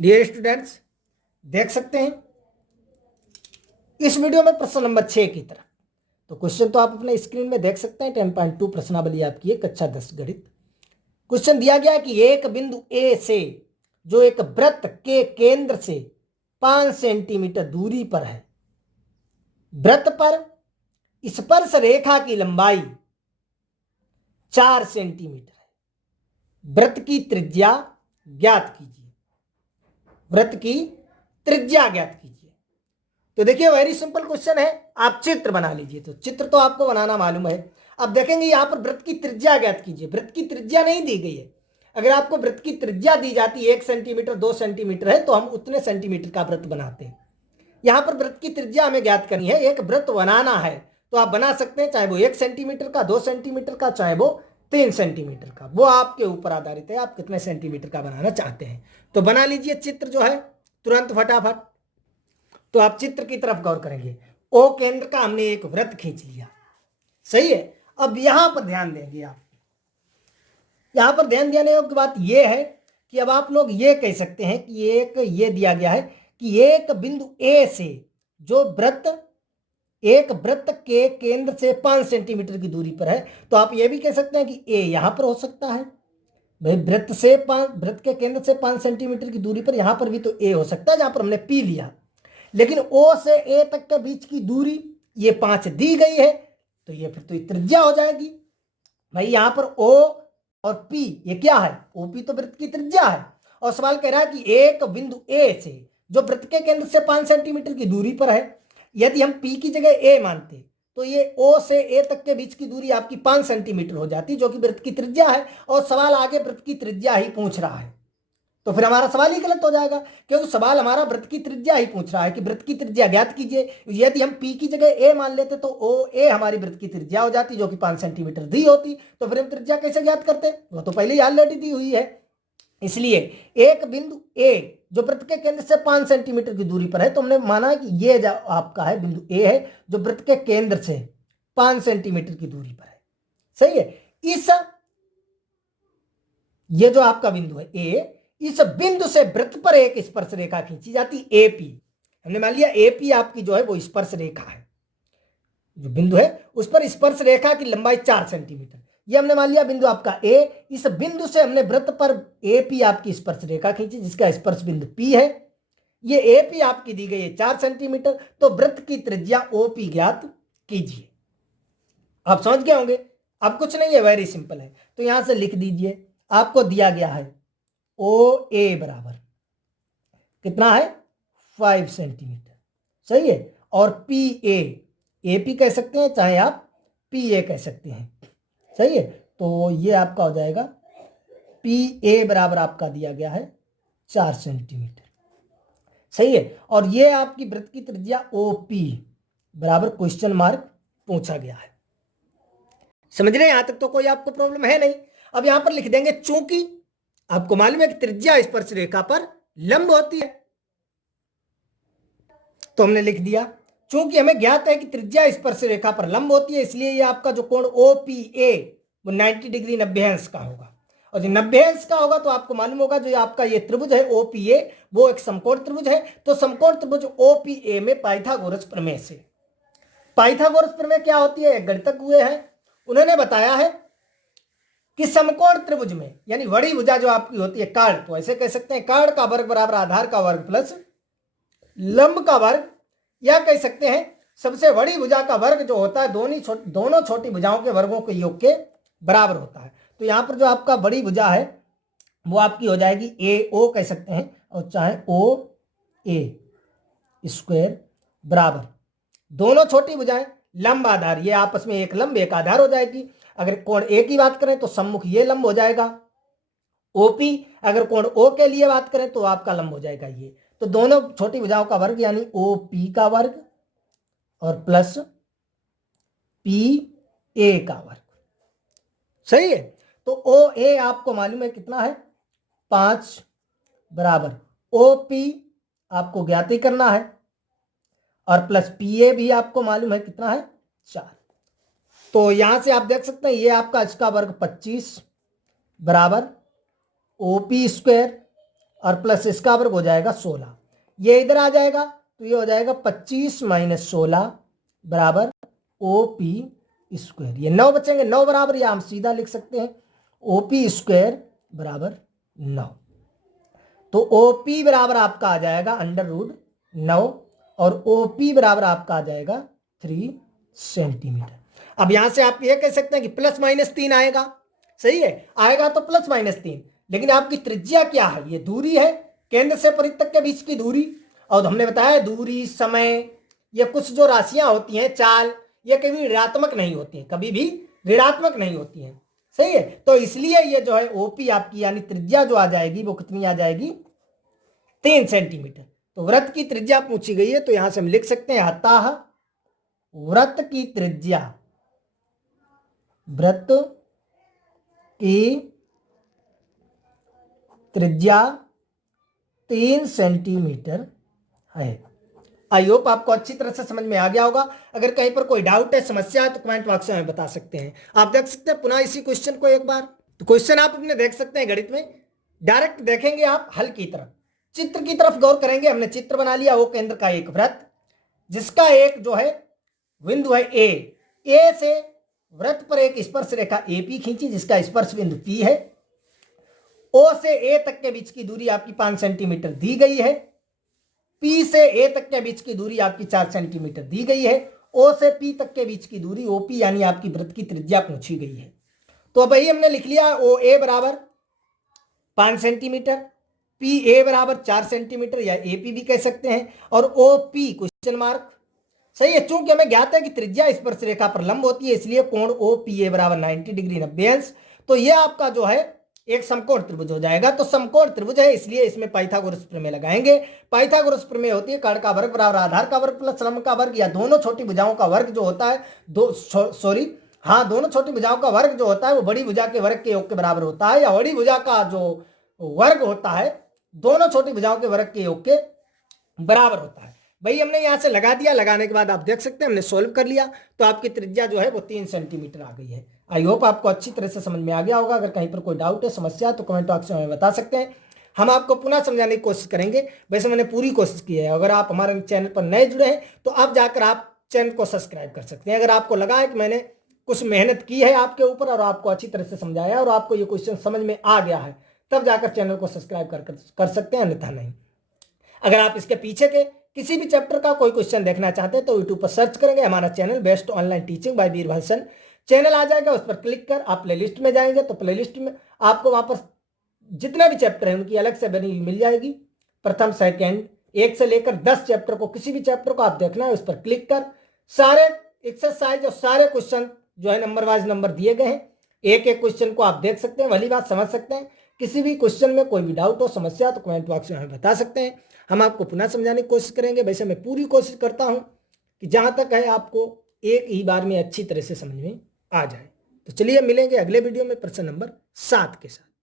Dear students, देख सकते हैं इस वीडियो में प्रश्न नंबर 6 की तरफ। तो क्वेश्चन तो आप अपने स्क्रीन में देख सकते हैं। 10.2 प्रश्नावली आपकी है, कक्षा 10 गणित। क्वेश्चन दिया गया कि एक बिंदु ए से जो एक वृत्त के केंद्र से 5 सेंटीमीटर दूरी पर है, वृत्त पर स्पर्श रेखा की लंबाई 4 सेंटीमीटर है। वृत्त की त्रिज्या ज्ञात कीजिए। वृत्त की त्रिज्या ज्ञात कीजिए। तो देखिए वेरी सिंपल क्वेश्चन है। आप चित्र बना लीजिए। तो चित्र तो आपको बनाना मालूम है। अब देखेंगे यहां पर वृत्त की त्रिज्या ज्ञात कीजिए। वृत्त की त्रिज्या नहीं दी गई है। अगर आपको वृत्त की त्रिज्या दी जाती 1 सेंटीमीटर 2 सेंटीमीटर है तो हम उतने सेंटीमीटर का वृत्त बनाते हैं। यहां पर वृत्त की त्रिज्या हमें ज्ञात करनी है। एक वृत्त बनाना है तो आप बना सकते हैं, चाहे वो 1 सेंटीमीटर का, 2 सेंटीमीटर का, चाहे वो 3 सेंटीमीटर का। वो आपके ऊपर आधारित है, आप कितने सेंटीमीटर का बनाना चाहते हैं। तो बना लीजिए चित्र जो है तुरंत फटाफट। तो आप चित्र की तरफ गौर करेंगे। ओ केंद्र का हमने एक वृत्त खींच लिया, सही है। अब यहां पर ध्यान देंगे आप। यहां पर ध्यान देने योग्य बात यह है कि अब आप लोग ये कह सकते हैं कि एक ये दिया गया है कि एक बिंदु ए से जो वृत्त एक वृत्त के केंद्र से 5 सेंटीमीटर की दूरी पर है, तो आप ये भी कह सकते हैं कि ए यहां पर हो सकता है। भाई वृत्त के केंद्र से 5 सेंटीमीटर की दूरी पर यहां पर भी तो ए हो सकता है, जहां पर हमने पी लिया। लेकिन ओ से ए तक के बीच की दूरी ये 5 दी गई है, तो ये फिर तो त्रिज्या हो जाएगी। भाई यहां पर ओ और पी ये क्या है? ओपी तो वृत्त की त्रिज्या है। और सवाल कह रहा है कि एक बिंदु ए से जो वृत्त के केंद्र से 5 सेंटीमीटर की दूरी पर है, यदि हम पी की जगह ए मानते तो ये ओ से ए तक के बीच की दूरी आपकी 5 सेंटीमीटर हो जाती, जो कि वृत्त की त्रिज्या है। और सवाल आगे वृत्त की त्रिज्या ही पूछ रहा है, तो फिर हमारा सवाल ही गलत हो जाएगा, क्योंकि सवाल हमारा वृत्त की त्रिज्या ही पूछ रहा है कि वृत्त की त्रिज्या ज्ञात कीजिए। यदि हम पी की जगह ए मान लेते तो ओ ए हमारी वृत्त की त्रिज्या हो जाती, जो कि 5 सेंटीमीटर दी होती। तो फिर हम त्रिज्या कैसे ज्ञात करते? वो तो पहले ही ऑलरेडी दी हुई है। इसलिए एक बिंदु ए जो वृत्त के केंद्र से 5 सेंटीमीटर की दूरी पर है, तो हमने माना कि ये जो आपका है बिंदु ए है, जो वृत्त के केंद्र से 5 सेंटीमीटर की दूरी पर है, सही है। इस ये जो आपका बिंदु है ए, इस बिंदु से वृत्त पर एक स्पर्श रेखा खींची जाती एपी। हमने मान लिया एपी आपकी जो है वो स्पर्श रेखा है। जो बिंदु है उस पर स्पर्श रेखा की लंबाई 4 सेंटीमीटर, ये हमने मान लिया बिंदु आपका ए। इस बिंदु से हमने वृत्त पर एपी आपकी स्पर्श रेखा खींची, जिसका स्पर्श बिंदु पी है। ये एपी आपकी दी गई है 4 सेंटीमीटर। तो वृत्त की त्रिज्या ओपी ज्ञात कीजिए। आप समझ गए होंगे। अब कुछ नहीं है, वेरी सिंपल है। तो यहां से लिख दीजिए, आपको दिया गया है ओ ए बराबर कितना है? 5 सेंटीमीटर, सही है। और पी ए पी कह सकते हैं, चाहे आप पी ए कह सकते हैं, सही है। तो ये आपका हो जाएगा पी ए बराबर आपका दिया गया है 4 सेंटीमीटर, सही है। और ये आपकी वृत्त की त्रिज्या ओ पी बराबर क्वेश्चन मार्क पूछा गया है। समझ रहे? यहां तक तो कोई आपको प्रॉब्लम है नहीं। अब यहां पर लिख देंगे चूंकि आपको मालूम है कि त्रिज्या स्पर्श रेखा पर लंब होती है, तो हमने लिख दिया चूंकि हमें ज्ञात है कि त्रिज्या स्पर्श रेखा पर लंब होती है, इसलिए ये आपका जो कोण ओपीए वो 90 डिग्री 90 अंश का होगा। और जो 90 अंश का होगा तो आपको मालूम होगा जो आपका ये त्रिभुज है ओपीए वो एक समकोण त्रिभुज है। तो समकोण त्रिभुज ओपीए में पाइथागोरस प्रमेय से, पाइथागोरस प्रमेय क्या होती है? गणितज्ञ हुए हैं, उन्होंने बताया है कि समकोण त्रिभुज में यानी बड़ी भुजा जो आपकी होती है कर्ण, तो ऐसे कह सकते हैं कर्ण का वर्ग बराबर आधार का वर्ग प्लस लंब का वर्ग, या कह सकते हैं सबसे बड़ी भुजा का वर्ग जो होता है दोनों छोटी भुजाओं के वर्गों के योग के बराबर होता है। तो यहां पर जो आपका बड़ी भुजा है वो आपकी हो जाएगी ए ओ कह सकते हैं, और चाहे ओ ए स्क्वायर बराबर दोनों छोटी भुजाएं लंब आधार, ये आपस में एक लंब एक आधार हो जाएगी। अगर कोण ए की बात करें तो सम्मुख ये लंब हो जाएगा ओपी। अगर कोण ओ के लिए बात करें तो आपका लंब हो जाएगा ये। तो दोनों छोटी भुजाओं का वर्ग यानी ओ पी का वर्ग और प्लस पी ए का वर्ग, सही है। तो ओ ए आपको मालूम है कितना है? 5 बराबर ओ पी आपको ज्ञात ही करना है, और प्लस पी ए भी आपको मालूम है कितना है? 4। तो यहां से आप देख सकते हैं ये आपका इसका वर्ग 25 बराबर ओपी स्क्वायर और प्लस इसका वर्ग हो जाएगा 16। ये इधर आ जाएगा तो ये हो जाएगा 25 माइनस 16 बराबर OP स्क्वायर। ये 9 बचेंगे, 9 बराबर, या हम सीधा लिख सकते हैं OP स्क्वायर बराबर 9। तो OP बराबर आपका आ जाएगा √9 और OP बराबर आपका आ जाएगा 3 सेंटीमीटर। अब यहां से आप ये कह सकते हैं कि +-3 आएगा, सही है, आएगा तो +-3, लेकिन आपकी त्रिज्या क्या है? ये दूरी है, केंद्र से परिधि तक के बीच की दूरी। और हमने बताया दूरी, समय, ये कुछ जो राशियां होती हैं, चाल, ये कभी ऋणात्मक नहीं होती हैं, कभी भी ऋणात्मक नहीं होती हैं, सही है। तो इसलिए ये जो है OP आपकी यानी त्रिज्या जो आ जाएगी वो कितनी आ जाएगी? 3 सेंटीमीटर। तो वृत्त की त्रिज्या पूछी गई है तो यहां से हम लिख सकते हैं अतः वृत्त की त्रिज्या, वृत्त की त्रिज्या 3 सेंटीमीटर है। आई होप आपको अच्छी तरह से समझ में आ गया होगा। अगर कहीं पर कोई डाउट है, समस्या है तो कमेंट बॉक्स में बता सकते हैं। आप देख सकते हैं पुनः इसी क्वेश्चन को एक बार। तो क्वेश्चन आप अपने देख सकते हैं गणित में, डायरेक्ट देखेंगे आप हल की तरफ, चित्र की तरफ गौर करेंगे। हमने चित्र बना लिया, वो केंद्र का एक वृत्त जिसका एक जो है बिंदु है ए से वृत्त पर एक स्पर्श रेखा AP खींची जिसका स्पर्श बिंदु P है। O से A तक के बीच की दूरी आपकी 5 सेंटीमीटर दी गई है। P से A तक के बीच की दूरी आपकी 4 सेंटीमीटर दी गई है। O से P तक के बीच की दूरी OP यानी आपकी वृत्त की त्रिज्या पूछी गई है। तो अब यही हमने लिख लिया, OA बराबर 5 सेंटीमीटर, PA बराबर 4 सेंटीमीटर या AP भी कह सकते हैं, और OP क्वेश्चन मार्क, सही है। चूंकि हमें ज्ञात है कि त्रिज्या स्पर्श रेखा पर लंब होती है इसलिए कोण OPA बराबर 90 डिग्री 90 अंश। तो यह आपका जो है एक समकोण त्रिभुज हो जाएगा। तो समकोण त्रिभुज है इसलिए इसमें पाइथागोरस प्रमेय लगाएंगे। पाइथागोरस प्रमेय होती है कर्ण का वर्ग बराबर आधार का वर्ग प्लस लंब का वर्ग, या दोनों छोटी भुजाओं का वर्ग जो होता है दोनों छोटी भुजाओं का वर्ग जो होता है वो बड़ी भुजा के वर्ग के योग के बराबर होता है, या बड़ी भुजा का जो वर्ग होता है दोनों छोटी भुजाओं के वर्ग के योग के बराबर होता है। भाई हमने यहां से लगा दिया, लगाने के बाद आप देख सकते हैं हमने सोल्व कर लिया, तो आपकी त्रिज्या जो है वो 3 सेंटीमीटर आ गई है। आई होप आपको अच्छी तरह से समझ में आ गया होगा। अगर कहीं पर कोई डाउट है, समस्या है तो कमेंट बॉक्स में बता सकते हैं, हम आपको पुनः समझाने की कोशिश करेंगे। वैसे मैंने पूरी कोशिश की है। अगर आप हमारे चैनल पर नए जुड़े हैं तो आप जाकर आप चैनल को सब्सक्राइब कर सकते हैं। अगर आपको लगा है कि मैंने कुछ मेहनत की है आपके ऊपर और आपको अच्छी तरह से समझाया और आपको ये क्वेश्चन समझ में आ गया है, तब जाकर चैनल को सब्सक्राइब कर सकते हैं, अन्यथा नहीं। अगर आप इसके पीछे के किसी भी चैप्टर का कोई क्वेश्चन देखना चाहते हैं तो यूट्यूब पर सर्च करेंगे हमारा channel best online teaching by बीरभंसन, चैनल आ जाएगा। उस पर क्लिक कर आप प्लेलिस्ट में जाएंगे तो प्लेलिस्ट में आपको वापस जितने भी चैप्टर हैं उनकी अलग से बनी हुई मिल जाएगी। प्रथम सेकंड 1 से लेकर 10 चैप्टर को, किसी भी चैप्टर को आप देखना है उस पर क्लिक कर सारे एक्सरसाइज और सारे क्वेश्चन जो है नंबर वाइज नंबर दिए गए हैं, एक एक क्वेश्चन को आप देख सकते हैं, वाली बात समझ सकते हैं। किसी भी क्वेश्चन में कोई भी डाउट हो, समस्या तो कमेंट बॉक्स में हमें बता सकते हैं, हम आपको पुनः समझाने की कोशिश करेंगे। वैसे मैं पूरी कोशिश करता हूं कि जहां तक है आपको एक ही बार में अच्छी तरह से समझ में आ जाए। तो चलिए मिलेंगे अगले वीडियो में प्रश्न नंबर 7 के साथ।